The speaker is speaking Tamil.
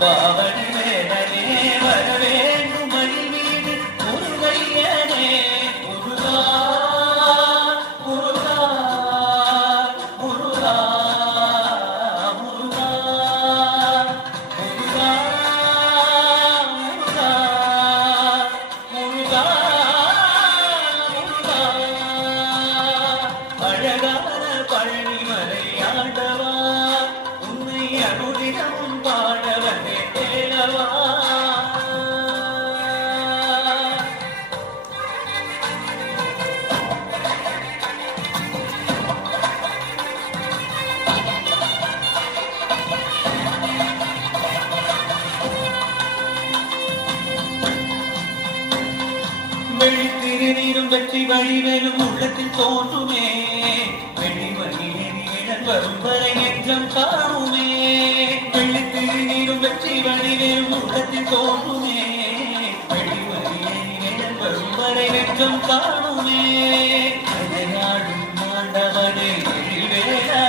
பாவனி வேடனே வர வேண்டும் மணி மீது முருகையனே முருகா முருகா முருகா முருகா முருகா முருகா முருகா முருகா அழகான பழனிமலை ஆண்டவா உன்னை அனுதினமும் பாடவனே தேனவா வெள்ளித்திருநீரும் வெற்றி வழிவேலும் உள்ளத்தில் தோன்றுமே வெளிவழியிடன் வரும் வரை நெஞ்சம் காணுமே வெள்ளித்திருநீரும் வெற்றி வழிவேலும் உள்ளத்தில் தோன்றுமே வெளிவழியிடன் வரும் வரை நெஞ்சம் காணுமே நாடும் ஆண்டவனே எழில்வேலா